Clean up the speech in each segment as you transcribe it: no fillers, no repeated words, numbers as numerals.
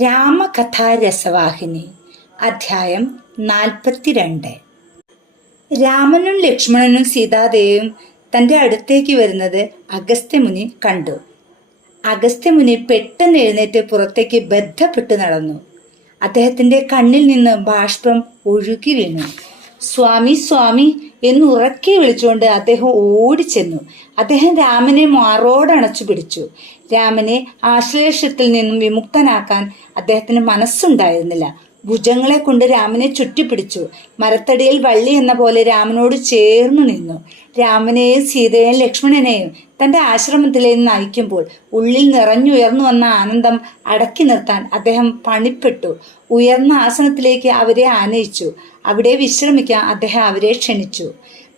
രാമകഥാരസവാഹിനി അധ്യായം 42. രാമനും ലക്ഷ്മണനും സീതാദേവിയും തൻ്റെ അടുത്തേക്ക് വരുന്നത് അഗസ്ത്യമുനി കണ്ടു. അഗസ്ത്യമുനി പെട്ടെന്ന് എഴുന്നേറ്റ് പുറത്തേക്ക് ബദ്ധപ്പെട്ട് നടന്നു. അദ്ദേഹത്തിൻ്റെ കണ്ണിൽ നിന്ന് ബാഷ്പം ഒഴുകി വീണു. സ്വാമി സ്വാമി എന്നുറക്കെ വിളിച്ചുകൊണ്ട് അദ്ദേഹം ഓടിച്ചെന്നു. അദ്ദേഹം രാമനെ മാറോടണച്ചു പിടിച്ചു. രാമനെ ആശ്ലേഷത്തിൽ നിന്നും വിമുക്തനാക്കാൻ അദ്ദേഹത്തിന് മനസ്സുണ്ടായിരുന്നില്ല. ഭുജങ്ങളെ കൊണ്ട് രാമനെ ചുറ്റിപ്പിടിച്ചു. മരത്തടിയിൽ വള്ളി എന്ന പോലെ രാമനോട് ചേർന്നു നിന്നു. രാമനെയും സീതയെയും ലക്ഷ്മണനെയും തൻ്റെ ആശ്രമത്തിലേക്ക് നയിക്കുമ്പോൾ ഉള്ളിൽ നിറഞ്ഞുയർന്നു വന്ന ആനന്ദം അടക്കി നിർത്താൻ അദ്ദേഹം പണിപ്പെട്ടു. ഉയർന്ന ആസനത്തിലേക്ക് അവരെ ആനയിച്ചു. അവിടെ വിശ്രമിക്കാൻ അദ്ദേഹം അവരെ ക്ഷണിച്ചു.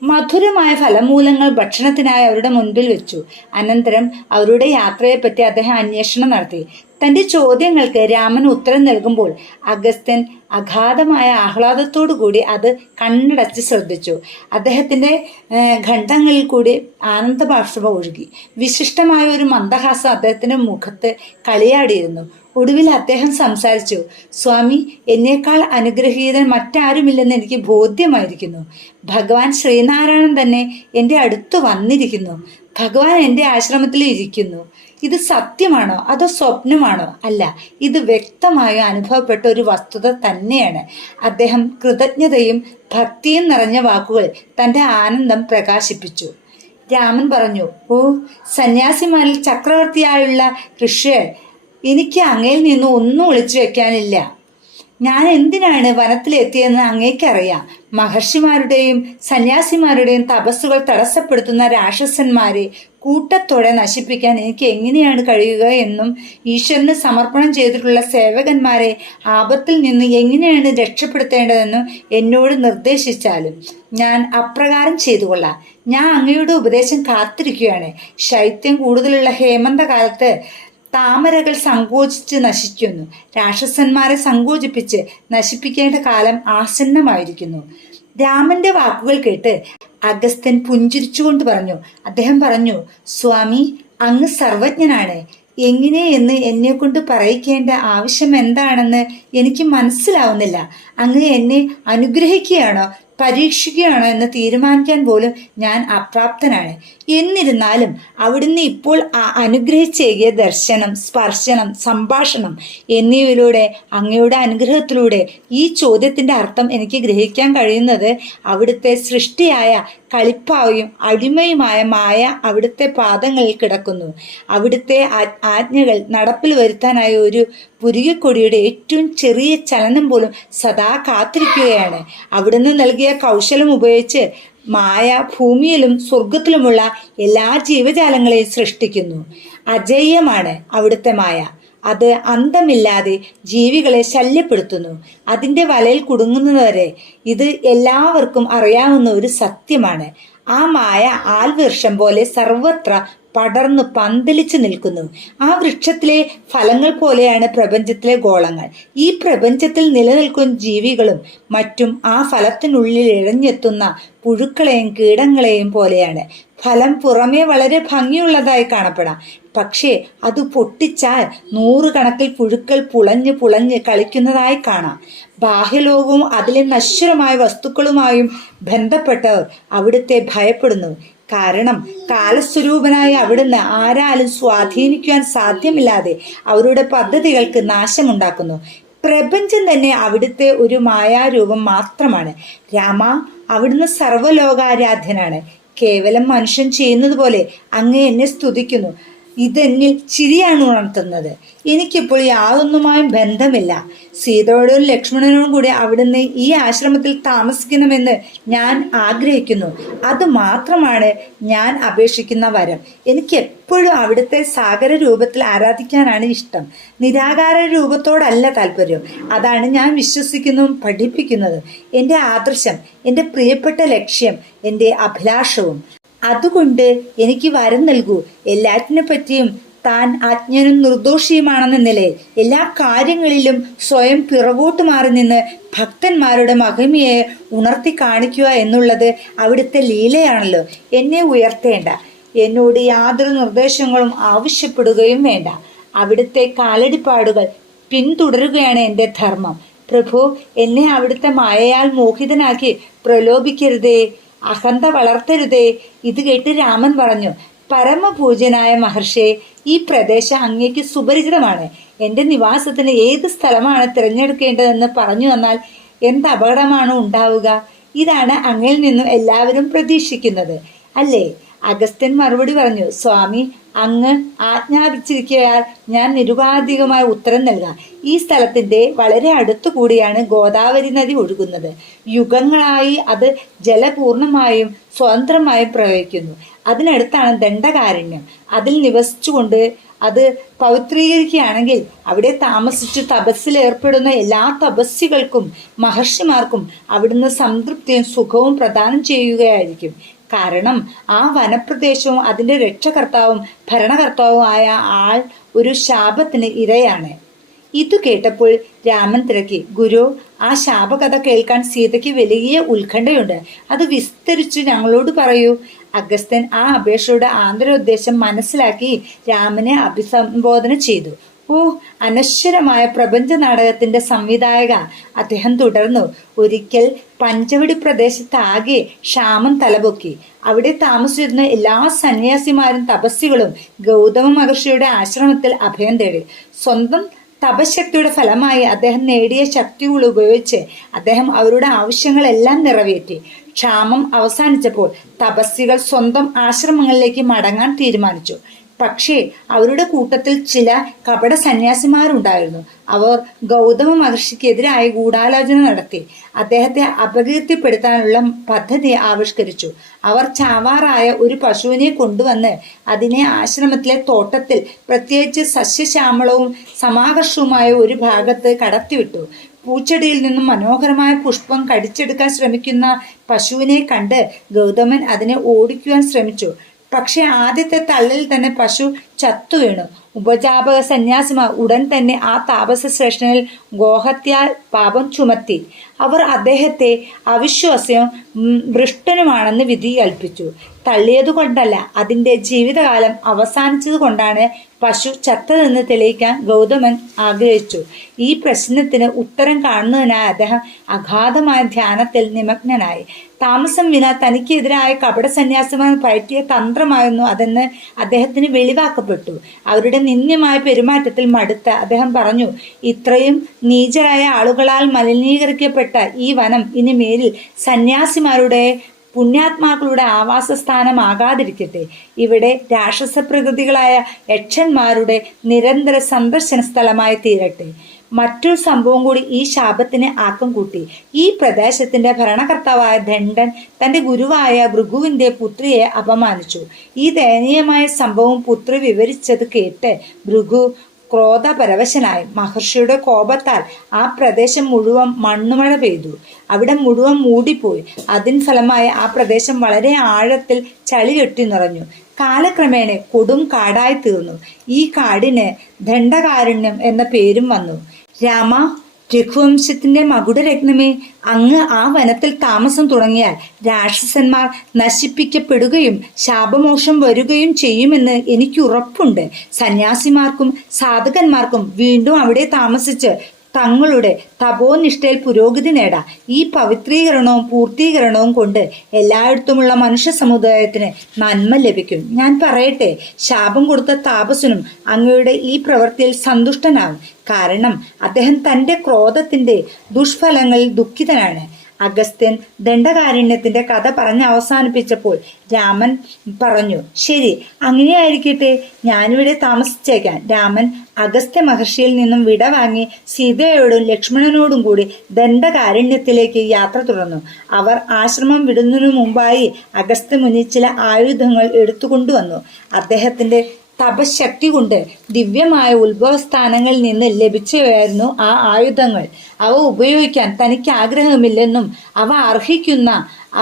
മധുരമായ ഫലമൂലങ്ങൾ ഭക്ഷണത്തിനായി അവരുടെ മുൻപിൽ വെച്ചു. അനന്തരം അവരുടെ യാത്രയെപ്പറ്റി അദ്ദേഹം അന്വേഷണം നടത്തി. തൻ്റെ ചോദ്യങ്ങൾക്ക് രാമൻ ഉത്തരം നൽകുമ്പോൾ അഗസ്ത്യൻ അഗാധമായ ആഹ്ലാദത്തോടു കൂടി അത് കണ്ണടച്ച് ശ്രദ്ധിച്ചു. അദ്ദേഹത്തിൻ്റെ ഖണ്ഡങ്ങളിൽ കൂടി ആനന്ദബാഷ്പം ഒഴുകി. വിശിഷ്ടമായ ഒരു മന്ദഹാസം അദ്ദേഹത്തിൻ്റെ മുഖത്ത് കളിയാടിയിരുന്നു. ഒടുവിൽ അദ്ദേഹം സംസാരിച്ചു. സ്വാമി, എന്നേക്കാൾ അനുഗ്രഹീതൻ മറ്റാരുമില്ലെന്ന് എനിക്ക് ബോധ്യമായിരിക്കുന്നു. ഭഗവാൻ ശ്രീനാരായണൻ തന്നെ എൻ്റെ അടുത്ത് വന്നിരിക്കുന്നു. ഭഗവാൻ എൻ്റെ ആശ്രമത്തിൽ ഇരിക്കുന്നു. ഇത് സത്യമാണോ അതോ സ്വപ്നമാണോ? അല്ല, ഇത് വ്യക്തമായി അനുഭവപ്പെട്ട ഒരു വസ്തുത തന്നെയാണ്. അദ്ദേഹം കൃതജ്ഞതയും ഭക്തിയും നിറഞ്ഞ വാക്കുകൾ തൻ്റെ ആനന്ദം പ്രകാശിപ്പിച്ചു. രാമൻ പറഞ്ഞു, ഓ സന്യാസിമാരിൽ ചക്രവർത്തിയായുള്ള ഋഷികൾ, എനിക്ക് അങ്ങയിൽ നിന്നും ഒന്നും ഒളിച്ചു വെക്കാനില്ല. ഞാൻ എന്തിനാണ് വനത്തിലെത്തിയെന്ന് അങ്ങേക്കറിയാം. മഹർഷിമാരുടെയും സന്യാസിമാരുടെയും തപസ്സുകൾ തടസ്സപ്പെടുത്തുന്ന രാക്ഷസന്മാരെ കൂട്ടത്തോടെ നശിപ്പിക്കാൻ എനിക്ക് എങ്ങനെയാണ് കഴിയുക എന്നും ഈശ്വരന് സമർപ്പണം ചെയ്തിട്ടുള്ള സേവകന്മാരെ ആപത്തിൽ നിന്ന് എങ്ങനെയാണ് രക്ഷപ്പെടുത്തേണ്ടതെന്നും എന്നോട് നിർദ്ദേശിച്ചാലും ഞാൻ അപ്രകാരം ചെയ്തു കൊള്ളാം. ഞാൻ അങ്ങയുടെ ഉപദേശം കാത്തിരിക്കുകയാണ്. ശൈത്യം കൂടുതലുള്ള ഹേമന്തകാലത്ത് താമരകൾ സങ്കോചിച്ച് നശിക്കുന്നു. രാക്ഷസന്മാരെ സങ്കോചിപ്പിച്ച് നശിപ്പിക്കേണ്ട കാലം ആസന്നമായിരിക്കുന്നു. രാമന്റെ വാക്കുകൾ കേട്ട് അഗസ്ത്യൻ പുഞ്ചിരിച്ചുകൊണ്ട് പറഞ്ഞു. അദ്ദേഹം പറഞ്ഞു, സ്വാമി, അങ്ങ് സർവജ്ഞനാണ്. എങ്ങനെയെന്ന് എന്നെ കൊണ്ട് പറയിക്കേണ്ട ആവശ്യം എന്താണെന്ന് എനിക്ക് മനസ്സിലാവുന്നില്ല. അങ്ങ് എന്നെ അനുഗ്രഹിക്കുകയാണോ പരീക്ഷിക്കുകയാണോ എന്ന് തീരുമാനിക്കാൻ പോലും ഞാൻ അപ്രാപ്തനാണ്. എന്നിരുന്നാലും അവിടുന്ന് ഇപ്പോൾ അനുഗ്രഹിച്ചേകിയ ദർശനം, സ്പർശനം, സംഭാഷണം എന്നിവയിലൂടെ അങ്ങയുടെ അനുഗ്രഹത്തിലൂടെ ഈ ചോദ്യത്തിൻ്റെ അർത്ഥം എനിക്ക് ഗ്രഹിക്കാൻ കഴിയുന്നത് അവിടുത്തെ സൃഷ്ടിയായ കളിപ്പാവയും അടിമയുമായ മായ അവിടുത്തെ പാദങ്ങളിൽ കിടക്കുന്നു. അവിടുത്തെ ആജ്ഞകൾ നടപ്പിൽ വരുത്താനായി ഒരു പുരികക്കൊടിയുടെ ഏറ്റവും ചെറിയ ചലനം പോലും സദാ കാത്തിരിക്കുകയാണ്. അവിടുന്ന് നൽകിയ കൗശലം ഉപയോഗിച്ച് മായ ഭൂമിയിലും സ്വർഗത്തിലുമുള്ള എല്ലാ ജീവജാലങ്ങളെയും സൃഷ്ടിക്കുന്നു. അജയ്യമാണ് അവിടുത്തെ മായ. അത് അന്തമില്ലാതെ ജീവികളെ ശല്യപ്പെടുത്തുന്നു. അതിൻ്റെ വലയിൽ കുടുങ്ങുന്നതുവരെ ഇത് എല്ലാവർക്കും അറിയാവുന്ന ഒരു സത്യമാണ്. ആ മായ ആൽവൃക്ഷം പോലെ സർവത്ര പടർന്നു പന്തലിച്ചു നിൽക്കുന്നു. ആ വൃക്ഷത്തിലെ ഫലങ്ങൾ പോലെയാണ് പ്രപഞ്ചത്തിലെ ഗോളങ്ങൾ. ഈ പ്രപഞ്ചത്തിൽ നിലനിൽക്കുന്ന ജീവികളും മറ്റും ആ ഫലത്തിനുള്ളിൽ ഇഴഞ്ഞെത്തുന്ന പുഴുക്കളെയും കീടങ്ങളെയും പോലെയാണ്. ഫലം പുറമേ വളരെ ഭംഗിയുള്ളതായി കാണപ്പെടാം. പക്ഷേ അത് പൊട്ടിച്ചാൽ നൂറുകണക്കിൽ പുഴുക്കൾ പുളഞ്ഞ് കളിക്കുന്നതായി കാണാം. ബാഹ്യലോകവും അതിലെ നശ്വരമായ വസ്തുക്കളുമായും ബന്ധപ്പെട്ടവർ അവിടുത്തെ ഭയപ്പെടുന്നു. കാരണം കാലസ്വരൂപനായ അവിടുന്ന് ആരാലും സ്വാധീനിക്കുവാൻ സാധ്യമില്ലാതെ അവരുടെ പദ്ധതികൾക്ക് നാശമുണ്ടാക്കുന്നു. പ്രപഞ്ചം തന്നെ അവിടുത്തെ ഒരു മായാരൂപം മാത്രമാണ്. രാമ, അവിടുന്ന് സർവ്വലോകാരാധ്യനാണ്. കേവലം മനുഷ്യൻ ചെയ്യുന്നത് പോലെ അങ്ങ് എന്നെ സ്തുതിക്കുന്നു. ഇതെന്നിൽ ചിരിയാണ് ഉണർത്തുന്നത്. എനിക്കിപ്പോൾ യാതൊന്നുമായും ബന്ധമില്ല. സീതയോടും ലക്ഷ്മണനോടും കൂടി അവിടുന്ന് ഈ ആശ്രമത്തിൽ താമസിക്കണമെന്ന് ഞാൻ ആഗ്രഹിക്കുന്നു. അത് മാത്രമാണ് ഞാൻ അപേക്ഷിക്കുന്ന വരം. എനിക്ക് എപ്പോഴും അവിടുത്തെ സാഗര രൂപത്തിൽ ആരാധിക്കാനാണ് ഇഷ്ടം. നിരാകാര രൂപത്തോടല്ല താല്പര്യം. അതാണ് ഞാൻ വിശ്വസിക്കുന്നതും പഠിപ്പിക്കുന്നതും. എൻ്റെ ആദർശം, എൻ്റെ പ്രിയപ്പെട്ട ലക്ഷ്യം, എൻ്റെ അഭിലാഷവും. അതുകൊണ്ട് എനിക്ക് വരം നൽകൂ. എല്ലാറ്റിനെ പറ്റിയും താൻ അജ്ഞനും നിർദോഷിയുമാണെന്ന നിലയിൽ എല്ലാ കാര്യങ്ങളിലും സ്വയം പിറകോട്ട് മാറി നിന്ന് ഭക്തന്മാരുടെ മഹിമയെ ഉണർത്തി കാണിക്കുക എന്നുള്ളത് അവിടുത്തെ ലീലയാണല്ലോ. എന്നെ ഉയർത്തേണ്ട. എന്നോട് യാതൊരു നിർദ്ദേശങ്ങളും ആവശ്യപ്പെടുകയും വേണ്ട. അവിടുത്തെ കാലടിപ്പാടുകൾ പിന്തുടരുകയാണ് എൻ്റെ ധർമ്മം. പ്രഭു, എന്നെ അവിടുത്തെ മായയാൽ മോഹിതനാക്കി പ്രലോഭിക്കരുതേ, അഹന്ത വളർത്തരുതേ. ഇത് കേട്ട് രാമൻ പറഞ്ഞു, പരമപൂജ്യനായ മഹർഷിയെ, ഈ പ്രദേശം അങ്ങേക്ക് സുപരിചിതമാണ്. എൻ്റെ നിവാസത്തിന് ഏത് സ്ഥലമാണ് തിരഞ്ഞെടുക്കേണ്ടതെന്ന് പറഞ്ഞു തന്നാൽ എന്ത് അപകടമാണ് ഉണ്ടാവുക? ഇതാണ് അങ്ങയിൽ നിന്നും എല്ലാവരും പ്രതീക്ഷിക്കുന്നത്, അല്ലേ? അഗസ്ത്യൻ മറുപടി പറഞ്ഞു, സ്വാമി, അങ്ങ് ആജ്ഞാപിച്ചിരിക്കയാൽ ഞാൻ നിരുപാധികമായ ഉത്തരം നൽകാം. ഈ സ്ഥലത്തിന്റെ വളരെ അടുത്തുകൂടിയാണ് ഗോദാവരി നദി ഒഴുകുന്നത്. യുഗങ്ങളായി അത് ജലപൂർണമായും സ്വതന്ത്രമായും പ്രവഹിക്കുന്നു. അതിനടുത്താണ് ദണ്ഡകാരണ്യം. അതിൽ നിവസിച്ചുകൊണ്ട് അത് പവിത്രീകരിക്കുകയാണെങ്കിൽ അവിടെ താമസിച്ചു തപസ്സിൽ ഏർപ്പെടുന്ന എല്ലാ തപസ്വികൾക്കും മഹർഷിമാർക്കും അവിടുന്ന് സംതൃപ്തിയും സുഖവും പ്രദാനം ചെയ്യുകയായിരിക്കും. കാരണം ആ വനപ്രദേശവും അതിൻ്റെ രക്ഷകർത്താവും ഭരണകർത്താവും ആയ ആൾ ഒരു ശാപത്തിന് ഇരയാണ്. ഇതു കേട്ടപ്പോൾ രാമൻ തിരക്കി, ഗുരു, ആ ശാപകഥ കേൾക്കാൻ സീതയ്ക്ക് വലിയ ഉത്കണ്ഠയുണ്ട്. അത് വിസ്തരിച്ചു ഞങ്ങളോട് പറയൂ. അഗസ്ത്യൻ ആ അപേക്ഷയുടെ ആന്തരോദ്ദേശം മനസ്സിലാക്കി രാമനെ അഭിസംബോധന ചെയ്തു. ഓ അനശ്വരമായ പ്രപഞ്ച നാടകത്തിന്റെ സംവിധായക, അദ്ദേഹം തുടർന്നു, ഒരിക്കൽ പഞ്ചവടി പ്രദേശത്താകെ ക്ഷാമം തലപൊക്കി. അവിടെ താമസിച്ചിരുന്ന എല്ലാ സന്യാസിമാരും തപസ്വികളും ഗൗതമ മഹർഷിയുടെ ആശ്രമത്തിൽ അഭയം തേടി. സ്വന്തം തപശക്തിയുടെ ഫലമായി അദ്ദേഹം നേടിയ ശക്തികൾ ഉപയോഗിച്ച് അദ്ദേഹം അവരുടെ ആവശ്യങ്ങളെല്ലാം നിറവേറ്റി. ക്ഷാമം അവസാനിച്ചപ്പോൾ തപസ്വികൾ സ്വന്തം ആശ്രമങ്ങളിലേക്ക് മടങ്ങാൻ തീരുമാനിച്ചു. പക്ഷേ അവരുടെ കൂട്ടത്തിൽ ചില കപട സന്യാസിമാരുണ്ടായിരുന്നു. അവർ ഗൗതമ മഹർഷിക്കെതിരായി ഗൂഢാലോചന നടത്തി അദ്ദേഹത്തെ അപകീർത്തിപ്പെടുത്താനുള്ള പദ്ധതി ആവിഷ്കരിച്ചു. അവർ ചാവാറായ ഒരു പശുവിനെ കൊണ്ടുവന്ന് അതിനെ ആശ്രമത്തിലെ തോട്ടത്തിൽ, പ്രത്യേകിച്ച് സസ്യശ്യാമളവും സമാകർഷവുമായ ഒരു ഭാഗത്ത് കടത്തിവിട്ടു. പൂച്ചെടിയിൽ നിന്നും മനോഹരമായ പുഷ്പം കടിച്ചെടുക്കാൻ ശ്രമിക്കുന്ന പശുവിനെ കണ്ട് ഗൗതമൻ അതിനെ ഓടിക്കുവാൻ ശ്രമിച്ചു. പക്ഷെ ആദ്യത്തെ തള്ളിൽ തന്നെ പശു ചത്തു വീണു. ഉപജാപക സന്യാസിമാർ ഉടൻ തന്നെ ആ താപസശ്രേഷ്ഠനിൽ ഗോഹത്യാൽ പാപം ചുമത്തി. അവർ അദ്ദേഹത്തെ അവിശ്വാസ്യവും ഭ്രഷ്ടനുമാണെന്ന് വിധി കൽപ്പിച്ചു. തള്ളിയതുകൊണ്ടല്ല, അതിൻ്റെ ജീവിതകാലം അവസാനിച്ചത് കൊണ്ടാണ് പശു ചത്തതെന്ന് തെളിയിക്കാൻ ഗൗതമൻ ആഗ്രഹിച്ചു. ഈ പ്രശ്നത്തിന് ഉത്തരം കാണുന്നതിനായി അദ്ദേഹം അഗാധമായ ധ്യാനത്തിൽ നിമഗ്നനായി. താമസം വിന തനിക്കെതിരായ കപട സന്യാസിമാർ പയറ്റിയ തന്ത്രമായിരുന്നു അതെന്ന് അദ്ദേഹത്തിന് വെളിവാക്കപ്പെട്ടു. അവരുടെ നിന്ദ്യമായ പെരുമാറ്റത്തിൽ മടുത്ത അദ്ദേഹം പറഞ്ഞു, ഇത്രയും നീചരായ ആളുകളാൽ മലിനീകരിക്കപ്പെട്ട ഈ വനം ഇനി മേലിൽ സന്യാസിമാരുടെ പുണ്യാത്മാക്കളുടെ ആവാസസ്ഥാനമാകാതിരിക്കട്ടെ. ഇവിടെ രാക്ഷസ പ്രകൃതികളായ യക്ഷന്മാരുടെ നിരന്തര സന്ദർശന സ്ഥലമായി തീരട്ടെ. മറ്റൊരു സംഭവം കൂടി ഈ ശാപത്തിന് ആക്കം കൂട്ടി. ഈ പ്രദേശത്തിന്റെ ഭരണകർത്താവായ ദണ്ഡൻ തന്റെ ഗുരുവായ ഭൃഗുവിന്റെ പുത്രിയെ അപമാനിച്ചു. ഈ ദയനീയമായ സംഭവം പുത്രി വിവരിച്ചത് കേട്ട് ഭൃഗു ക്രോധപരവശനായി. മഹർഷിയുടെ കോപത്താൽ ആ പ്രദേശം മുഴുവൻ മണ്ണുമഴ പെയ്തു. അവിടെ മുഴുവൻ മൂടിപ്പോയി. അതിൻ ഫലമായി ആ പ്രദേശം വളരെ ആഴത്തിൽ ചളി കെട്ടി നിറഞ്ഞു. കാലക്രമേണ കൊടും കാടായി തീർന്നു. ഈ കാടിന് ദണ്ഡകാരണ്യം എന്ന പേരും വന്നു. രാമ, രഘുവംശത്തിന്റെ മകുടരത്നമേ, അങ്ങ് ആ വനത്തിൽ താമസം തുടങ്ങിയാൽ രാക്ഷസന്മാർ നശിപ്പിക്കപ്പെടുകയും ശാപമോക്ഷം വരികയും ചെയ്യുമെന്ന് എനിക്ക് ഉറപ്പുണ്ട്. സന്യാസിമാർക്കും സാധകന്മാർക്കും വീണ്ടും അവിടെ താമസിച്ച് തങ്ങളുടെ തപോനിഷ്ഠയിൽ പുരോഗതി നേടാം. ഈ പവിത്രീകരണവും പൂർത്തീകരണവും കൊണ്ട് എല്ലായിടത്തുമുള്ള മനുഷ്യ സമുദായത്തിന് നന്മ ലഭിക്കും. ഞാൻ പറയട്ടെ, ശാപം കൊടുത്ത താപസനും അങ്ങയുടെ ഈ പ്രവൃത്തിയിൽ സന്തുഷ്ടനാവും. കാരണം അദ്ദേഹം തന്റെ ക്രോധത്തിന്റെ ദുഷ്ഫലങ്ങളിൽ ദുഃഖിതനാണ്. അഗസ്ത്യൻ ദണ്ഡകാരണ്യത്തിന്റെ കഥ പറഞ്ഞ് അവസാനിപ്പിച്ചപ്പോൾ രാമൻ പറഞ്ഞു, ശരി, അങ്ങനെയായിരിക്കട്ടെ, ഞാനിവിടെ താമസിച്ചേക്കാം. രാമൻ അഗസ്ത്യ മഹർഷിയിൽ നിന്നും വിട വാങ്ങി സീതയോടും ലക്ഷ്മണനോടും കൂടി ദണ്ഡകാരണ്യത്തിലേക്ക് യാത്ര തുടർന്നു. അവർ ആശ്രമം വിടുന്നതിനു മുമ്പായി അഗസ്ത്യമുനി ചില ആയുധങ്ങൾ എടുത്തുകൊണ്ടുവന്നു. അദ്ദേഹത്തിന്റെ തപശക്തി കൊണ്ട് ദിവ്യമായ ഉത്ഭവസ്ഥാനങ്ങളിൽ നിന്ന് ലഭിച്ചവയായിരുന്നു ആ ആയുധങ്ങൾ. അവ ഉപയോഗിക്കാൻ തനിക്ക് ആഗ്രഹമില്ലെന്നും അവ അർഹിക്കുന്ന,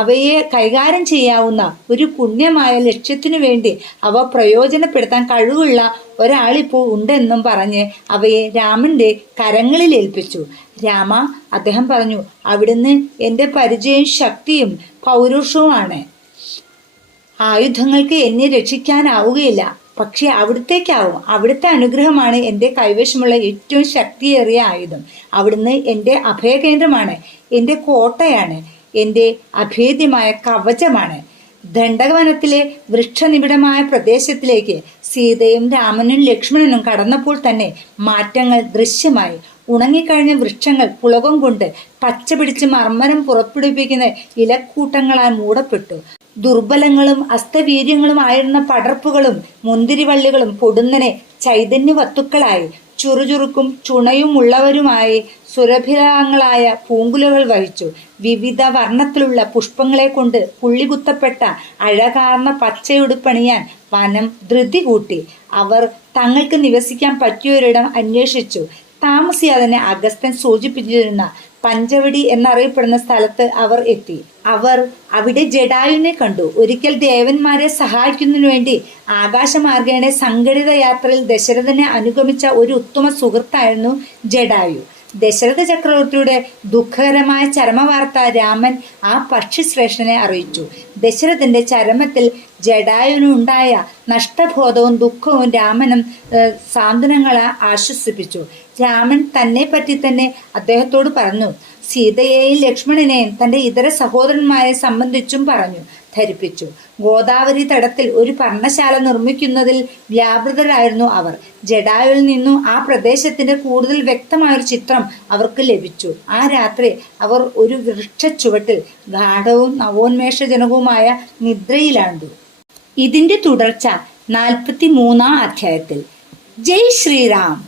അവയെ കൈകാര്യം ചെയ്യാവുന്ന ഒരു പുണ്യമായ ലക്ഷ്യത്തിനു വേണ്ടി അവ പ്രയോജനപ്പെടുത്താൻ കഴിവുള്ള ഒരാളിപ്പോൾ ഉണ്ടെന്നും പറഞ്ഞ് അവയെ രാമന്റെ കരങ്ങളിൽ ഏൽപ്പിച്ചു. രാമ, അദ്ദേഹം പറഞ്ഞു, അവിടുന്ന് എൻ്റെ പരിചയവും ശക്തിയും പൗരുഷവുമാണ്. ആയുധങ്ങൾക്ക് എന്നെ രക്ഷിക്കാനാവുകയില്ല. പക്ഷെ അവിടുത്തേക്കാവും. അവിടുത്തെ അനുഗ്രഹമാണ് എൻ്റെ കൈവശമുള്ള ഏറ്റവും ശക്തിയേറിയ ആയുധം. അവിടുന്ന് എൻ്റെ അഭയകേന്ദ്രമാണ്, എൻ്റെ കോട്ടയാണ്, എൻ്റെ അഭേദ്യമായ കവചമാണ്. ദണ്ഡകവനത്തിലെ വൃക്ഷനിബിഡമായ പ്രദേശത്തിലേക്ക് സീതയും രാമനും ലക്ഷ്മണനും കടന്നപ്പോൾ തന്നെ മാറ്റങ്ങൾ ദൃശ്യമായി. ഉണങ്ങിക്കഴിഞ്ഞ വൃക്ഷങ്ങൾ പുളകം കൊണ്ട് പച്ച പിടിച്ച് മർമ്മരം പുറപ്പെടുവിപ്പിക്കുന്ന ഇലക്കൂട്ടങ്ങളാൽ മൂടപ്പെട്ടു. ദുർബലങ്ങളും അസ്തവീര്യങ്ങളുമായിരുന്ന പടർപ്പുകളും മുന്തിരിവള്ളികളും പൊടുന്നനെ ചൈതന്യവത്തുക്കളായി. ചുറുചുറുക്കും ചുണയുമുള്ളവരുമായി സുരഭിലങ്ങളായ പൂങ്കുലകൾ വഹിച്ചു. വിവിധ വർണ്ണത്തിലുള്ള പുഷ്പങ്ങളെ കൊണ്ട് പുള്ളികുത്തപ്പെട്ട അഴകാർന്ന പച്ചയുടുപ്പണിയാൻ വനം ധൃതി കൂട്ടി. അവർ തങ്ങൾക്ക് നിവസിക്കാൻ പറ്റിയൊരിടം അന്വേഷിച്ചു. താമസിയാതെ തന്നെ അഗസ്ത്യൻ സൂചിപ്പിച്ചിരുന്ന പഞ്ചവടി എന്നറിയപ്പെടുന്ന സ്ഥലത്ത് അവർ എത്തി. അവർ അവിടെ ജടായുവിനെ കണ്ടു. ഒരിക്കൽ ദേവന്മാരെ സഹായിക്കുന്നതിനു വേണ്ടി ആകാശമാർഗേണ സംഘടിത യാത്രയിൽ ദശരഥനെ അനുഗമിച്ച ഒരു ഉത്തമ സുഹൃത്തായിരുന്നു ജടായു. ദശരഥ ചക്രവർത്തിയുടെ ദുഃഖകരമായ ചരമവാർത്ത രാമൻ ആ പക്ഷിശ്രേഷ്ഠനെ അറിയിച്ചു. ദശരഥന്റെ ചരമത്തിൽ ജടായുവിനുണ്ടായ നഷ്ടബോധവും ദുഃഖവും രാമനും സാന്ത്വനങ്ങളെ ആശ്വസിപ്പിച്ചു. രാമൻ തന്നെ പറ്റി തന്നെ അദ്ദേഹത്തോട് പറഞ്ഞു. സീതയെയും ലക്ഷ്മണനെയും തന്റെ ഇതര സഹോദരന്മാരെ സംബന്ധിച്ചും പറഞ്ഞു ധരിപ്പിച്ചു. ഗോദാവരി തടത്തിൽ ഒരു പർണശാല നിർമ്മിക്കുന്നതിൽ വ്യാപൃതരായിരുന്നു അവർ. ജടായുവിൽ നിന്നും ആ പ്രദേശത്തിന്റെ കൂടുതൽ വ്യക്തമായൊരു ചിത്രം അവർക്ക് ലഭിച്ചു. ആ രാത്രി അവർ ഒരു വൃക്ഷച്ചുവട്ടിൽ ഗാഠവും നവോന്മേഷജനകവുമായ നിദ്രയിലാണ്ടു. ഇതിന്റെ തുടർച്ച 43-ാം അധ്യായത്തിൽ. ജയ് ശ്രീറാം.